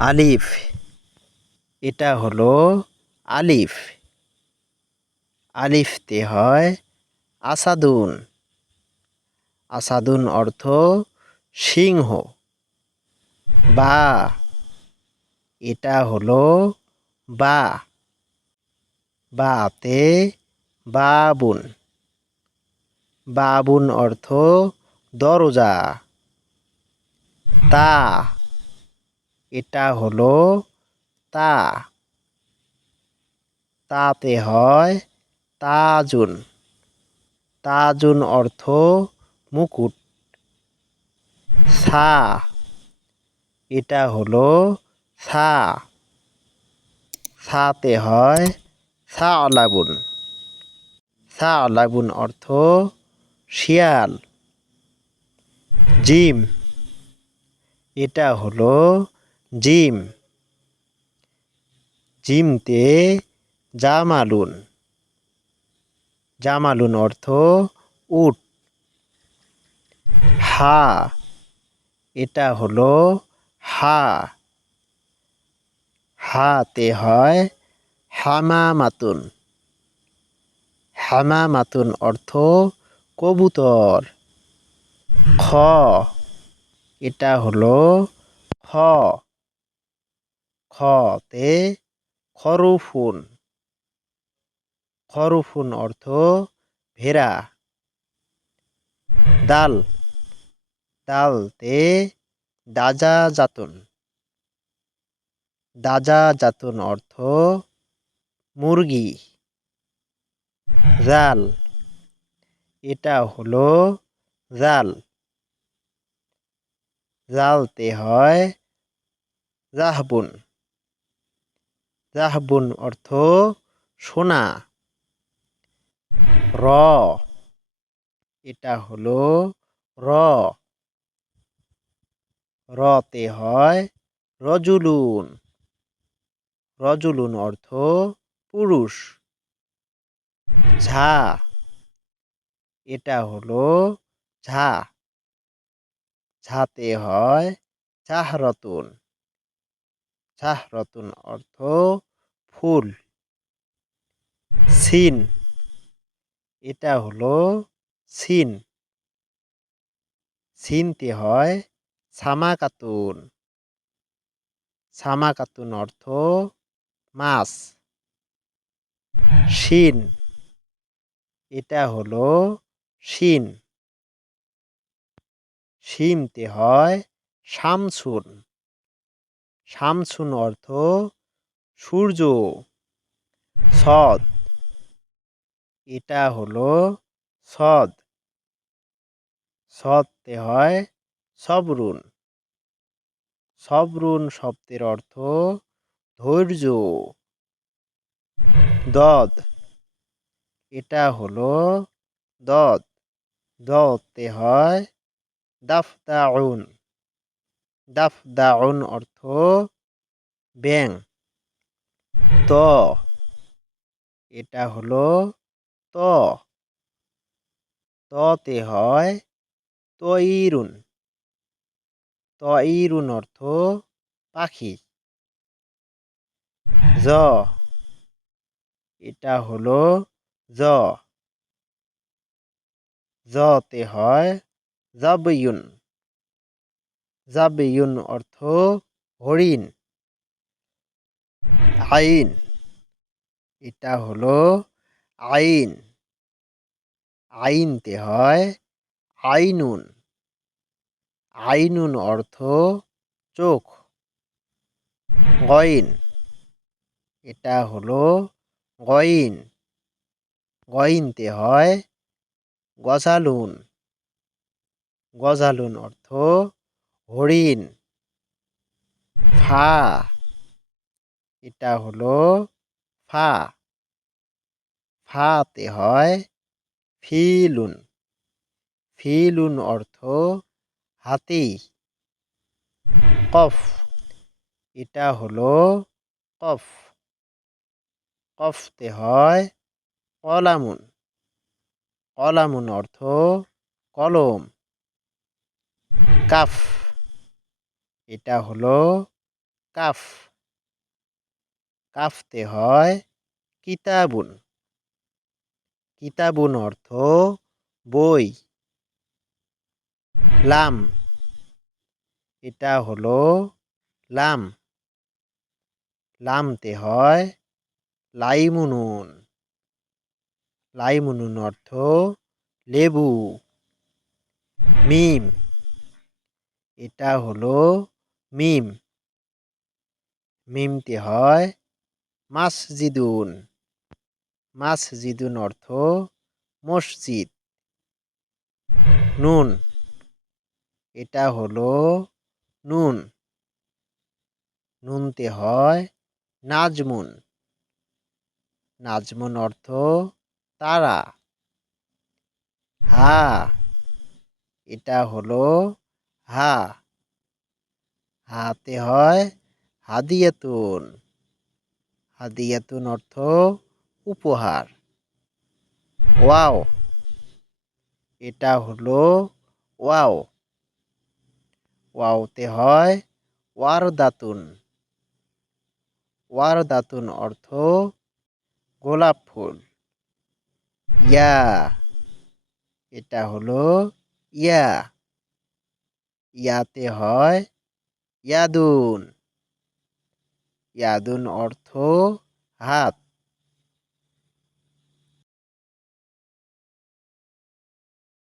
আলিফ, এটা হলো আলিফ। আলিফতে হয় আসাদুন। আসাদুন অর্থ সিংহ। বা, এটা হলো বা। বাতে বাবুন। বাবুন অর্থ দরজা। তা, এটা হলো তা। তাতে হয় তাজুন। তাজুন অর্থ মুকুট। সা, এটা হলো সা। সাতে হয় সালাবুন। সালাবুন অর্থ শিয়াল। জিম, এটা হলো জিম। জিমতে জামালুন। জামালুন অর্থ উট। হা, এটা হলো হা। হাতে হয় হামামাতুন। হামামাতুন অর্থ কবুতর। খ, এটা হলো খ। খতে খরুফুন। খরুফুন অর্থ ভেড়া। দাল, দালতে দাজাজাতুন। দাজাজাতুন অর্থ মুরগি। জাল, এটা হলো জাল। জালতে হয় জাহবুন। জাহবুন অর্থ সোনা। র, এটা হলো র। রতে হয় রজুলুন। রজুলুন অর্থ পুরুষ। ঝা, এটা হলো ঝা। ঝাতে হয় ঝাহরতুন। ঝাহরতুন অর্থ ফুল। সিন, এটা হলো সিন। সিনতে হয় সামাকাতুন। সামাকাতুন অর্থ মাছ। শিন, এটা হলো শিন। শিমতে হয় শামসুন। শামসুন অর্থ সূর্য। সদ, এটা হলো সদ। সদতে হয় সবরুন। সবরুন শব্দের অর্থ ধৈর্য। দদ, এটা হলো দদ। দতে হয় দাফদাউন। দাফদাউন অর্থ ব্যাং। ত, এটা হলো ত। ততে হয় তইরুন। তইরুন অর্থ পাখি। জ, এটা হলো জ। জতে হয় জাবিয়ুন। জাবিয়ুন অর্থ হরিণ। আইন, এটা হলো আইন। আইনতে হয় আইনুন। আইনুন অর্থ চোখ। গইন, এটা হলো গইন। গইনতে হয় গজালুন। গজালুন অর্থ হরিণ। ফা, এটা হলো ফা। ফাতে হয় ফিলুন। ফিলুন অর্থ হাতি। কফ, এটা হলো কফ। কফতে হয় কলামুন। কলামুন অর্থ কলম। কাফ, এটা হলো কাফ, কাফতে হয় কিতাবুন, কিতাবুন অর্থ বই। লাম, এটা হলো লাম, লামতে হয় লাইমুনুন, লাইমুনুন অর্থ লেবু। মিম, এটা হলো মিম, মিমতে হয় মাসজিদুন, মাসজিদুন অর্থ মসজিদ। নুন, এটা হলো নুন, নুনতে হয় নাজমুন, নাজমুন অর্থ তারা। হা, এটা হলো হা, হাতে হয় হাদিয়াতুন, হাদিয়াতুন অর্থ উপহার। ওয়াও, এটা হলো ওয়াও, ওয়াওতে হয় ওয়ারদাতুন, ওয়ারদাতুন অর্থ গোলাপ ফুল। ইয়া, এটা হলো ইয়া, ইয়াতে হয় ইয়াদুন, ইয়াদুন অর্থ হাত।